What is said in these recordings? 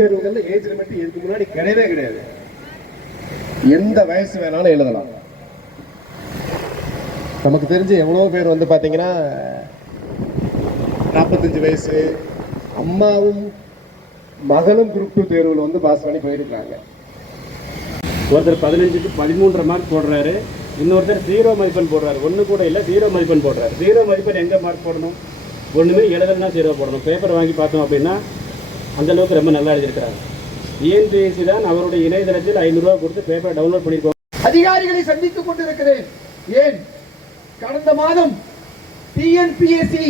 தேர்வுகள்ல age limit இதுக்கு முன்னாடி கிடையவே கிடையாது. எந்த வயசு வேணாலும் எழுதலாம். நமக்கு தெரிஞ்சு எவ்வளோ பேர் வந்து பார்த்தீங்கன்னா 45 வயசு அம்மாவும் மகளும் குரூப் 2 தேர்வில் வந்து பாஸ் பண்ணி போயிருக்காங்க. ஒருத்தர் 15க்கு 13.5 மார்க் போடுறாரு, இன்னொருத்தர் 0 மதிப்பெண் போடுறாரு. ஒன்று கூட இல்லை, 0 மதிப்பெண் போடுறாரு. 0 மதிப்பெண் எங்கே மார்க் போடணும்? ஒன்றுமே எழுதலைன்னா 0 போடணும். பேப்பர் வாங்கி பார்த்தோம் அப்படின்னா அந்தளவுக்கு ரொம்ப நல்லா எழுதியிருக்கிறாங்க. டிஎன்பிஎஸ்சி தான் அவருடைய இணையதளத்தில் 500 ரூபா கொடுத்து பேப்பரை டவுன்லோட் பண்ணியிருக்கோம். அதிகாரிகளை சந்தித்துக் கொண்டிருக்கிறேன். ஏன் கடந்த மாதம் டிஎன்பிஎஸ்சி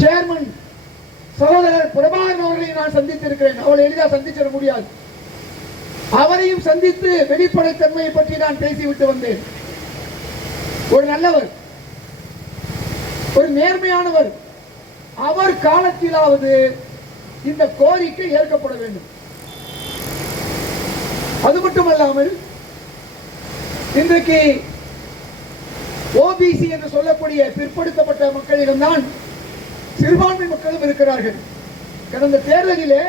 சேர்மன் சகோதரர் பிரபாகரன் அவர்களை நான் சந்தித்திருக்கிறேன். அவளை எளிதாக சந்திச்சிட முடியாது. அவரையும் சந்தித்து வெளிப்படைத்தன்மையை பற்றி நான் பேசிவிட்டு வந்தேன். ஒரு நல்லவர், ஒரு நேர்மையானவர். அவர் காலத்திலாவது இந்த கோரிக்கை ஏற்கப்பட வேண்டும். அது மட்டுமல்லாமல் இன்றைக்கு ஓபிசி என்று சொல்லக்கூடிய பிற்படுத்தப்பட்ட மக்களிடம்தான் சிறுபான்மை மக்களும் இருக்கிறார்கள். கடந்த தேர்தலிலே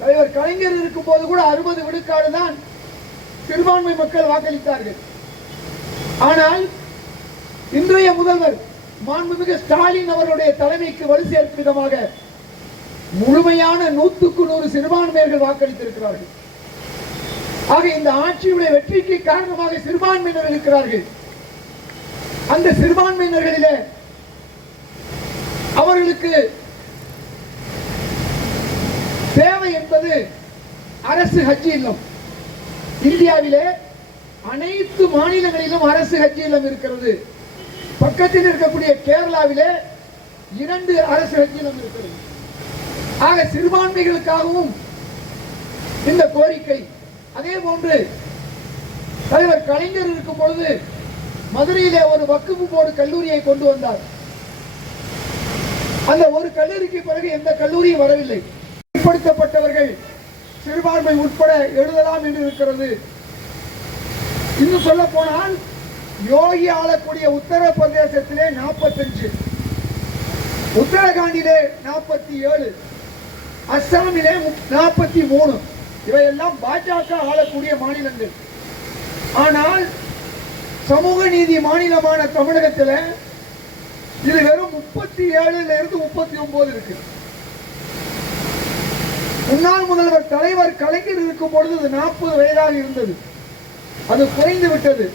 தலைவர் கலைஞர் இருக்கும் போது கூட 60 விழுக்காடு தான் சிறுபான்மை மக்கள் வாக்களித்தார்கள். ஆனால் இன்றைய முதல்வர் மாண்புமிகு ஸ்டாலின் அவருடைய தலைமைக்கு வலு சேர்க்கும் விதமாக முழுமையான 100க்கு 100 சிறுபான்மையர்கள் வாக்களித்திருக்கிறார்கள். ஆக இந்த ஆட்சியுடைய வெற்றிக்கு காரணமாக சிறுபான்மையினர் இருக்கிறார்கள். அந்த சிறுபான்மையினர்களிலே அவர்களுக்கு தேவை என்பது அரசு ஹஜ் இல்லம். இந்தியாவிலே அனைத்து மாநிலங்களிலும் அரசு ஹஜ் இல்லம் இருக்கிறது. பக்கத்தில் இருக்கக்கூடிய கேரளாவிலே 2 அரசு ஹஜ் இல்லம் இருக்கிறது. ஆக சிறுபான்மைகளுக்காகவும் இந்த கோரிக்கை. அதே போன்று தலைவர் கலைஞர் இருக்கும் பொழுது மதுரையிலே ஒரு வக்ஃப் போர்டு கல்லூரியை கொண்டு வந்தார். அந்த ஒரு கல்லூரிக்கு பிறகு எந்த கல்லூரியும் வரவில்லை. பிற்படுத்தப்பட்டவர்கள் சிறுபான்மை உட்பட எழுதலாம் என்று இருக்கிறது. இன்னும் சொல்ல போனால் யோகி ஆளக்கூடிய உத்தரப்பிரதேசத்திலே 45, உத்தரகாண்டிலே 47, அஸ்ஸாமிலே 43. இவையெல்லாம் பாஜக ஆளக்கூடிய மாநிலங்கள். ஆனால் சமூக நீதி மாநிலமான தமிழகத்தில் இது வெறும் 37 இருந்து 39 இருக்கு. முன்னாள் முதல்வர் தலைவர் கலைஞர் இருக்கும் பொழுது 40 வயதாக இருந்தது. அது குறைந்து விட்டது.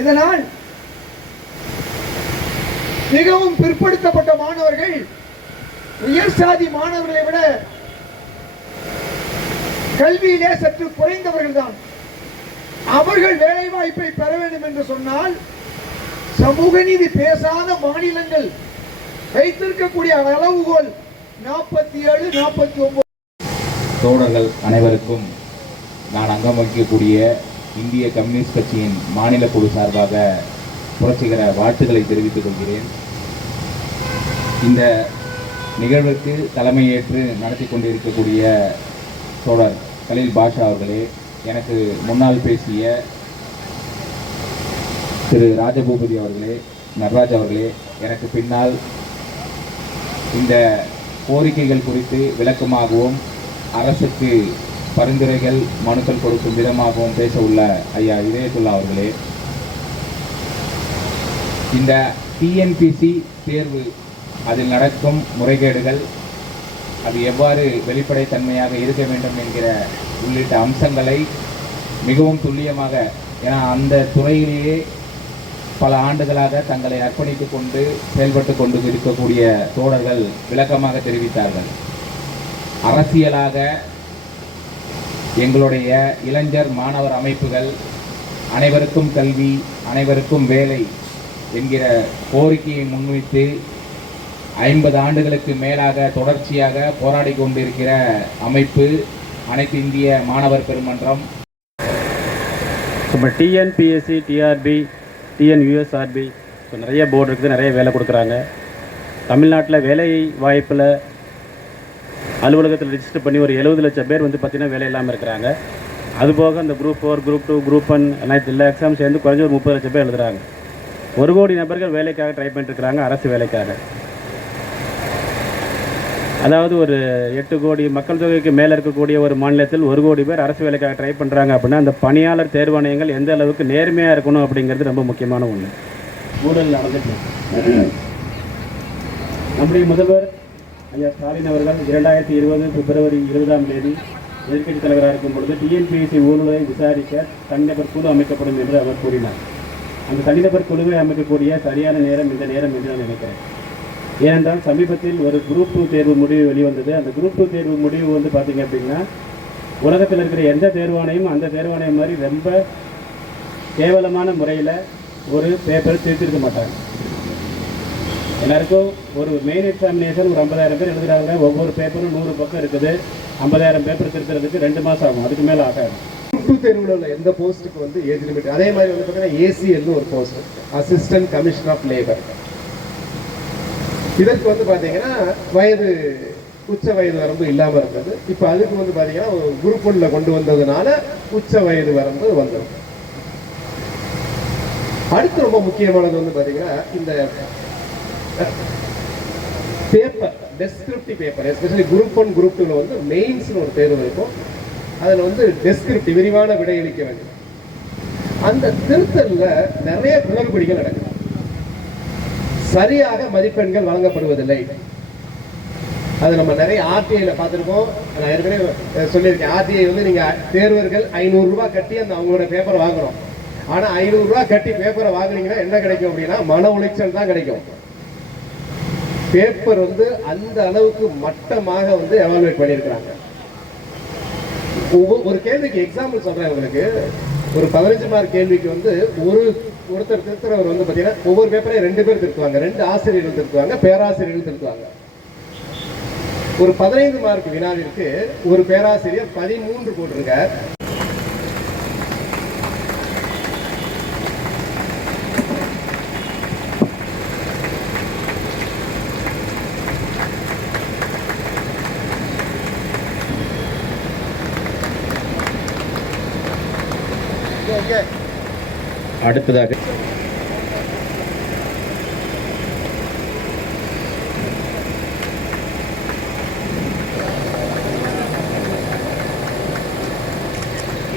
இதனால் மிகவும் பிற்படுத்தப்பட்ட மாணவர்கள் உயர் சாதி மாணவர்களை விட கல்வியிலே சற்று குறைந்தவர்கள் தான். அவர்கள் வேலை வாய்ப்பை பெற வேண்டும் என்று சொன்னால் சமூக நீதி பேசாத மாநிலங்கள் வைத்திருக்கக்கூடிய அளவுகோல் 47, 49. தோழர்கள் அனைவருக்கும் நான் அங்கம் வகிக்கக்கூடிய இந்திய கம்யூனிஸ்ட் கட்சியின் மாநில குழு சார்பாக புரட்சிகர வாழ்த்துக்களை தெரிவித்துக் கொள்கிறேன். இந்த நிகழ்வுக்கு தலைமையேற்று நடத்தி கொண்டிருக்கக்கூடிய தோழர் கலீல் பாஷா அவர்களே, எனக்கு முன்னால் பேசிய திரு ராஜபூபதி அவர்களே, நடராஜ் அவர்களே, எனக்கு பின்னால் இந்த கோரிக்கைகள் குறித்து விளக்கமாகவும் அரசுக்கு பரிந்துரைகள் மனுக்கள் கொடுக்கும் விதமாகவும் பேச உள்ள ஐயா இதயத்துல்லா அவர்களே, இந்த டிஎன்பிசி தேர்வு அதில் நடக்கும் முறைகேடுகள் அது எவ்வாறு வெளிப்படைத்தன்மையாக இருக்க வேண்டும் என்கிற உள்ளிட்ட அம்சங்களை மிகவும் துல்லியமாக, ஏன்னா அந்த துறையிலேயே பல ஆண்டுகளாக தங்களை அர்ப்பணித்து கொண்டு செயல்பட்டு கொண்டு இருக்கக்கூடிய தோழர்கள் விளக்கமாக தெரிவித்தார்கள். அரசியலாக எங்களுடைய இளைஞர் மாணவர் அமைப்புகள் அனைவருக்கும் கல்வி, அனைவருக்கும் வேலை என்கிற கோரிக்கையை முன்வைத்து 50 ஆண்டுகளுக்கு மேலாக தொடர்ச்சியாக போராடி கொண்டிருக்கிற அமைப்பு அனைத்து இந்திய மாணவர் பெருமன்றம். இப்போ டிஎன்பிஎஸ்சி, டிஆர்பி, டிஎன்யூஎஸ்ஆர்பி நிறைய போர்டு இருக்குது, நிறைய வேலை கொடுக்குறாங்க. தமிழ்நாட்டில் வேலை வாய்ப்பில் அலுவலகத்தில் ரிஜிஸ்டர் பண்ணி ஒரு 70 லட்சம் பேர் வந்து பார்த்திங்கன்னா வேலை இல்லாமல் இருக்கிறாங்க. அதுபோக அந்த குரூப் 4, குரூப் 2, குரூப் 1 எல்லா எக்ஸாம் சேர்ந்து குறைஞ்ச ஒரு 30 லட்சம் பேர் எழுதுகிறாங்க. 1 கோடி நபர்கள் வேலைக்காக ட்ரை பண்ணிட்டுருக்கிறாங்க, அரசு வேலைக்காக. அதாவது ஒரு 8 கோடி மக்கள் தொகைக்கு மேலே இருக்கக்கூடிய ஒரு மாநிலத்தில் 1 கோடி பேர் அரசு வேலைக்காக ட்ரை பண்ணுறாங்க அப்படின்னா அந்த பணியாளர் தேர்வாணையங்கள் எந்த அளவுக்கு நேர்மையாக இருக்கணும் அப்படிங்கிறது ரொம்ப முக்கியமான ஒன்று. ஊழல் நடந்துட்டு நம்முடைய முதல்வர் ஐயா ஸ்டாலின் அவர்கள் 2020 பிப்ரவரி 20ஆம் தேதி எதிர்க்கட்சி தலைவராக இருக்கும் பொழுது டிஎன்பிஎஸ்சி ஊழலை விசாரிக்க தனிநபர் குழு அமைக்கப்படும் என்று அவர் கூறினார். அந்த தனிநபர் குழுவை அமைக்கக்கூடிய சரியான நேரம் இந்த நேரம் என்று நான் நினைக்கிறேன். ஏனென்றால் சமீபத்தில் ஒரு குரூப் 2 தேர்வு முடிவு வெளிவந்தது. அந்த குரூப் 2 தேர்வு முடிவு வந்து பார்த்திங்க அப்படின்னா உலகத்தில் இருக்கிற எந்த தேர்வாணையும் அந்த தேர்வாணையம் மாதிரி ரொம்ப கேவலமான முறையில் ஒரு பேப்பர் திருத்திருக்க மாட்டாங்க. எல்லாருக்கும் ஒரு மெயின் எக்ஸாமினேஷன் ஒரு 50,000 பேர் எழுதுகிறாங்க. ஒவ்வொரு பேப்பரும் 100 பக்கம் இருக்குது. 50,000 பேப்பர் திருத்துறதுக்கு 2 மாதம் ஆகும், அதுக்கு மேலே ஆகாது. குரூப் 2 தேர்வில் உள்ள எந்த போஸ்ட்டுக்கு வந்து ஏஜ் லிமிட், அதே மாதிரி வந்து பார்த்தீங்கன்னா ஏசிஎல்னு ஒரு post, assistant commissioner of labour. இதற்கு வந்து பார்த்தீங்கன்னா வயது உச்ச வயது வரம்பு இல்லாமல் இருந்தது. இப்போ அதுக்கு வந்து பார்த்தீங்கன்னா குரூப் 1ல கொண்டு வந்ததுனால உச்ச வயது வரம்பு வந்துடும். அடுத்து ரொம்ப முக்கியமானது வந்து பார்த்தீங்கன்னா இந்த paper, descriptive paper, especially group 1 group 2ல வந்து மெயின்ஸ்னு ஒரு தேர்வு இருக்கும். அதில் வந்து டெஸ்கிரிப்டிவ் விரிவான விடையளிக்க வேண்டும். அந்த திருத்தல்ல நிறைய குளறுபடிகள் நடக்குது. சரியாக மதிப்பெண்கள் வழங்கப்படுவதில்லை. அது நம்ம நிறைய ஆர்டிஐல பார்த்துருக்கோம். நான் ஏற்கனவே சொல்லியிருக்கேன், ஆர்டிஐ வந்து நீங்க தேர்வர்கள் 500 ரூபாய் கட்டி அந்த அவங்களோட பேப்பர் வாங்குறோம். ஆனா 500 ரூபாய் கட்டி பேப்பரை வாங்குனீங்கன்னா என்ன கிடைக்கும் அப்படின்னா மன உளைச்சல் தான் கிடைக்கும். பேப்பர் வந்து அந்த அளவுக்கு மட்டமாக வந்து எவாலுவேட் பண்ணியிருக்கிறாங்க. ஒரு கேள்விக்கு எக்ஸாம்பிள் சொல்றேன் உங்களுக்கு. ஒரு 15 மார்க் கேள்விக்கு வந்து ஒருத்தர் திருத்துறவர் வந்து பார்த்தீங்கன்னா ஒவ்வொரு பேப்பரையும் 2 பேர் திருத்துவாங்க, 2 ஆசிரியர்கள் திருத்துவாங்க, பேராசிரியர்கள் திருத்துவாங்க. ஒரு 15 மார்க் வினாவிற்கு ஒரு பேராசிரியர் 13 போட்டிருக்கார்.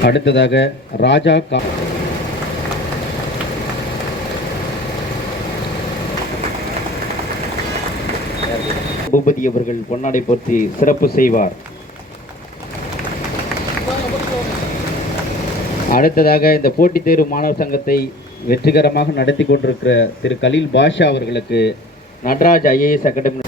அடுத்ததாக ராஜா பூபதி அவர்கள் பொன்னாடை போற்றி சிறப்பு செய்வார். அடுத்ததாக இந்த போட்டித் தேர்வு மாணவர் சங்கத்தை வெற்றிகரமாக நடத்தி கொண்டிருக்கிற திரு கலீல் பாஷா அவர்களுக்கு நடராஜ் IAS அகாடமி